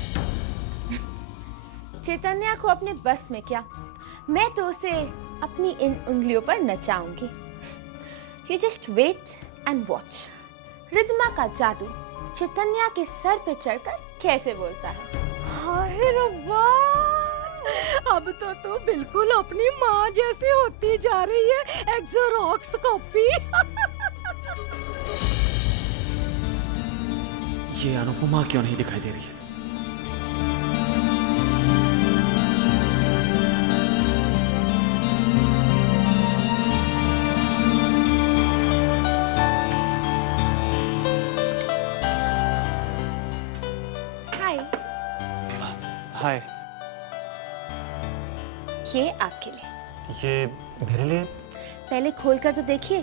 चैतन्य को अपने बस में क्या, मैं तो उसे अपनी इन उंगलियों पर नचाऊंगी। You just wait and watch। रिद्मा का जादू चैतन्य के सर पे चढ़कर कैसे बोलता है। हाय रब्बा, अब तो तू बिल्कुल अपनी माँ जैसी होती जा रही है, एक्सरॉक्स कॉपी। ये अनुपमा क्यों नहीं दिखाई दे रही है? हाय। हाय। ये आपके लिए। ये मेरे लिए? पहले खोल कर तो देखिए।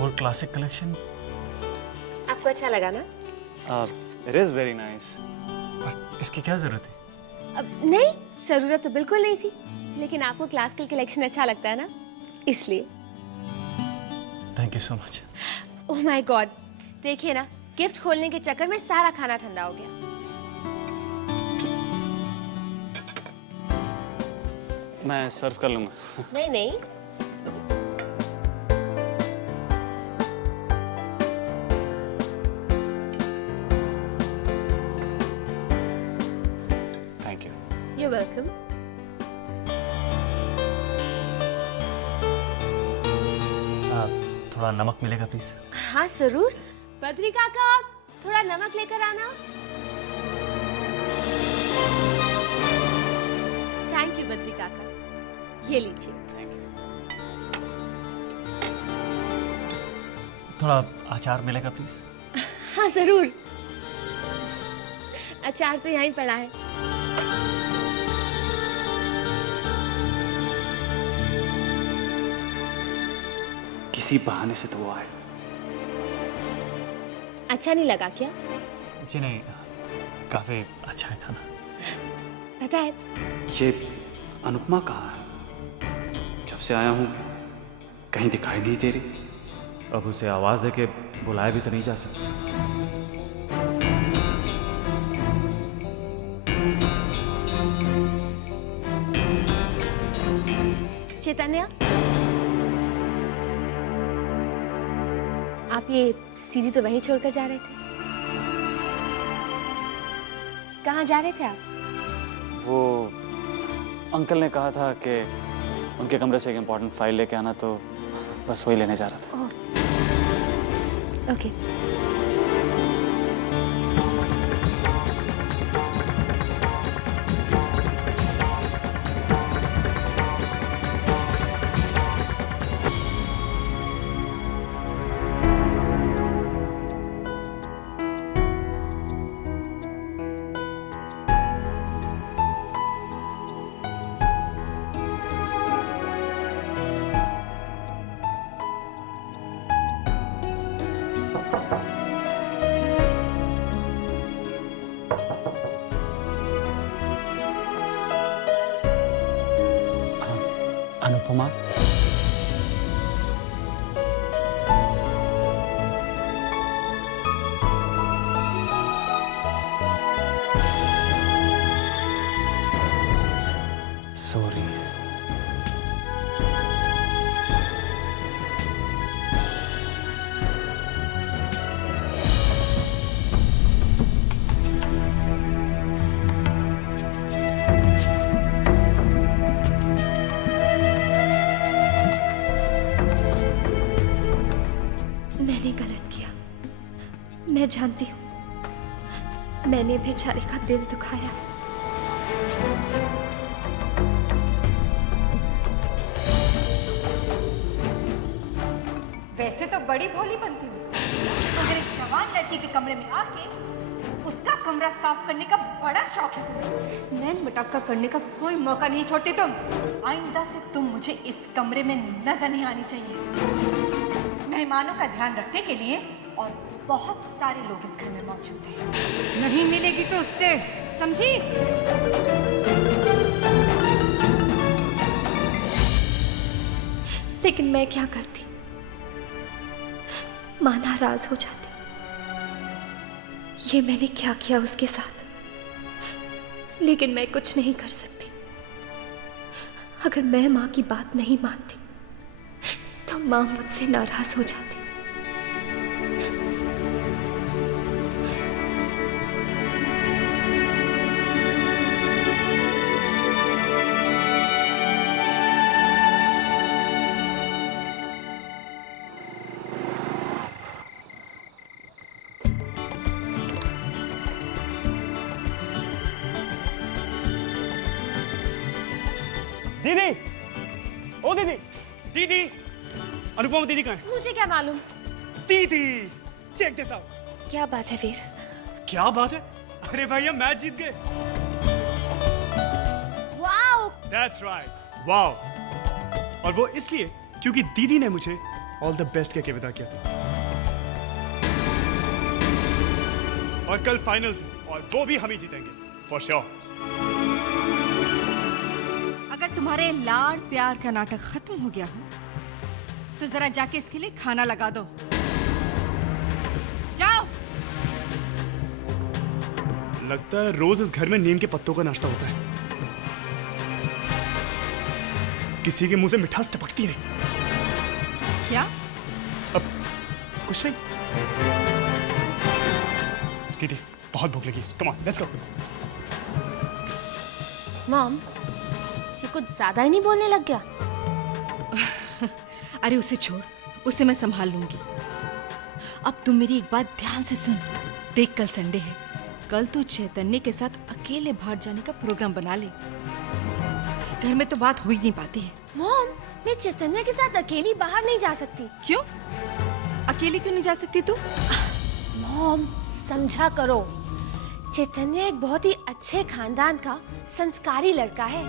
और क्लासिक कलेक्शन। आपको अच्छा लगा ना? It is very nice. पर इसकी क्या जरूरत है? अब नहीं, जरूरत तो बिल्कुल नहीं थी, लेकिन आपको क्लासिकल कलेक्शन अच्छा लगता है ना, इसलिए। Thank you so much. Oh my God, देखिए ना, गिफ्ट खोलने के चक्कर में सारा खाना ठंडा हो गया। मैं सर्व कर लूंगा। नहीं नहीं, थैंक यू। you're welcome। थोड़ा नमक मिलेगा प्लीज? हाँ जरूर। बद्री काका, थोड़ा नमक लेकर आना। थैंक यू बद्री काका, ये लीजिए। Thank you. थोड़ा अचार मिलेगा प्लीज? हाँ जरूर, अचार तो यहीं पड़ा है। किसी बहाने से तो वो आए। अच्छा नहीं लगा क्या? जी नहीं, काफी अच्छा है खाना। पता है, ये अनुपमा कहाँ है? जब से आया हूँ कहीं दिखाई नहीं दे रही। अब उसे आवाज देके बुलाया भी तो नहीं जा सकता। चैतन्य, आप ये सीढ़ी तो वहीं छोड़कर जा रहे थे, कहाँ जा रहे थे आप? वो अंकल ने कहा था कि उनके कमरे से एक इम्पोर्टेंट फाइल लेके आना, तो बस वही लेने जा रहा था। ओके। अनुपमा, सॉरी। मैंने गलत किया, मैं जानती हूँ, मैंने बेचारे का दिल दुखाया। वैसे तो बड़ी भोली बनती हूँ, मगर एक जवान लड़की के कमरे में आके उसका कमरा साफ करने का बड़ा शौक है तुम्हें। नैन मटक्का करने का कोई मौका नहीं छोड़ती तुम। आइंदा से तुम मुझे इस कमरे में नजर नहीं आनी चाहिए। मेहमानों का ध्यान रखने के लिए और बहुत सारे लोग इस घर में मौजूद हैं। नहीं मिलेगी तो उससे, समझी? लेकिन मैं क्या करती, मां नाराज हो जाती। ये मैंने क्या किया उसके साथ, लेकिन मैं कुछ नहीं कर सकती। अगर मैं मां की बात नहीं मानती तो मां मुझसे नाराज हो जाती। दीदी, ओ दीदी, दीदी, अनुपमा दीदी कहाँ है? मुझे क्या मालूम? दीदी, चेक दिस आउट। क्या बात है वीर? क्या बात है? अरे भैया मैच जीत गए। वाओ! That's right, wow. और वो इसलिए क्योंकि दीदी ने मुझे ऑल द बेस्ट कह के विदा किया था। और कल फाइनल्स है और वो भी हम ही जीतेंगे, फॉर श्योर। अगर तुम्हारे लाड़ प्यार का नाटक खत्म हो गया हो तो जरा जाके इसके लिए खाना लगा दो। जाओ। लगता है रोज इस घर में नीम के पत्तों का नाश्ता होता है। किसी के मुंह से मिठास टपकती नहीं। क्या? अब कुछ नहीं। दीदी बहुत भूख लगी, come on let's go. Mom, ये कुछ ज्यादा ही नहीं बोलने लग गया? अरे उसे छोड़, उसे मैं संभाल लूंगी। अब तुम मेरी एक बात ध्यान से सुन। देख कल संडे है, कल तो चैतन्य के साथ अकेले बाहर जाने का प्रोग्राम बना ले। घर में तो बात हो ही नहीं पाती है। मॉम, मैं चैतन्य के साथ अकेली बाहर नहीं जा सकती। क्यों? अकेली क्यों नहीं जा सकती तू? मॉम, समझा करो। चैतन्य एक बहुत ही अच्छे खानदान का संस्कारी लड़का है।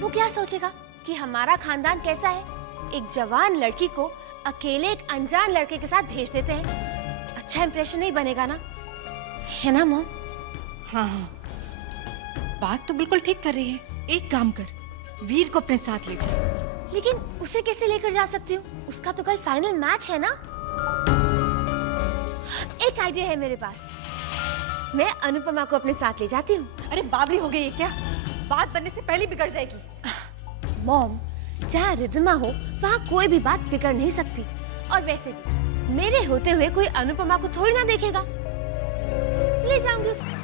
वो क्या सोचेगा कि हमारा खानदान कैसा है? एक जवान लड़की को अकेले एक अनजान लड़के के साथ भेज देते हैं। अच्छा इंप्रेशन नहीं बनेगा ना, है ना मॉम? हाँ हाँ, बात तो बिल्कुल ठीक कर रही है। एक काम कर, वीर को अपने साथ ले जा। लेकिन उसे कैसे लेकर जा सकती हूँ? उसका तो कल फाइनल मैच है ना। एक आइडिया है मेरे पास। मैं अनुपमा को अपने साथ ले जाती हूँ। अरे बावली हो गई है क्या? बात बनने से पहले बिगड़ जाएगी। मॉम, जहाँ रिद्धिमा हो वहाँ कोई भी बात बिगड़ नहीं सकती। और वैसे भी मेरे होते हुए कोई अनुपमा को थोड़ी ना देखेगा। ले जाऊंगी उसको।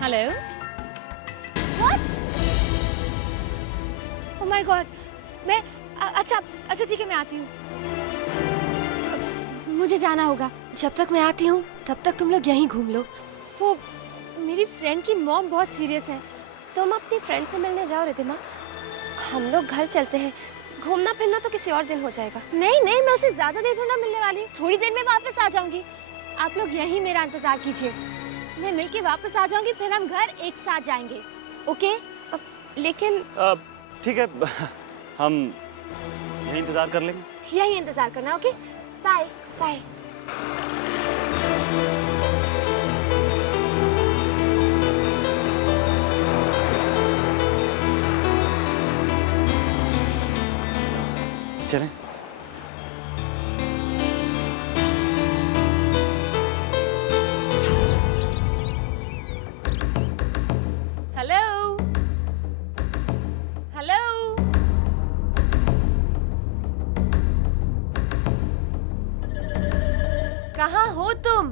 Hello. What? Oh my God! मैं अच्छा ठीक है, मैं आती हूँ। मुझे जाना होगा। जब तक मैं आती हूँ तब तक तुम लोग यहीं घूम लो। वो मेरी फ्रेंड की मॉम बहुत सीरियस है। तुम अपनी फ्रेंड से मिलने जाओ रिद्धिमा। हम लोग घर चलते हैं। घूमना फिरना तो किसी और दिन हो जाएगा। नहीं नहीं, मैं उसे ज्यादा देर थोड़ा मिलने वाली हूँ। थोड़ी देर में वापस आ जाऊंगी। आप लोग यहीं मेरा इंतजार कीजिए। मैं मिलके वापस आ जाऊंगी, फिर हम घर एक साथ जाएंगे। ओके? लेकिन ठीक है, हम यहीं इंतजार कर लेंगे। यही इंतजार करना। Okay, bye bye. चलें। हेलो। कहाँ हो तुम?